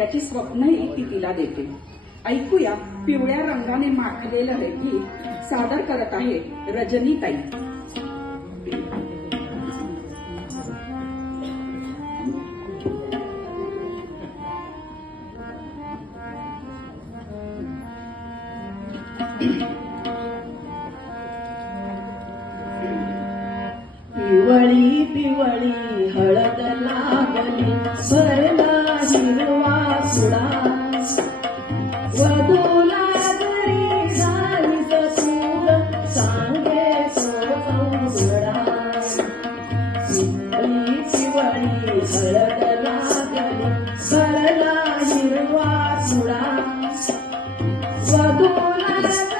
याची स्वप्नही ती तिला देते. ऐकूया पिवळ्या रंगाने माखलेलं हे गीत सादर करत आहे रजनीताई. पिवळी पिवळी हळद लागली भरला हिरवा सुडा वधूला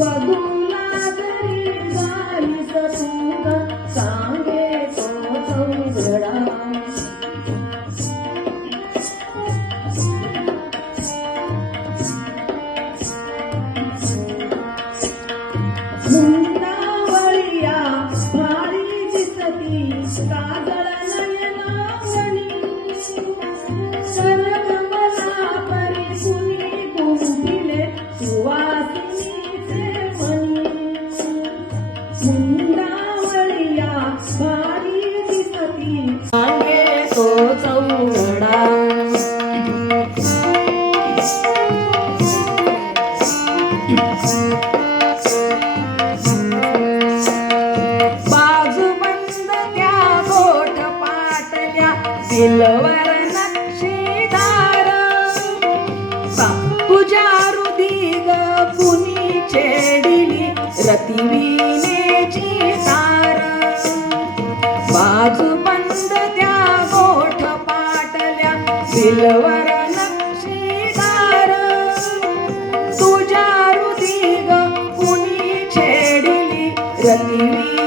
वधूला नक्षीदार तुझ्या हृदीग कुणी छेडिली रतिवीनेची तार. बाजू बंद त्या गोठ पाटल्या सिलवर नक्षीदार तुझ्या हृदीग कुणी छेडिली रतिवीनेची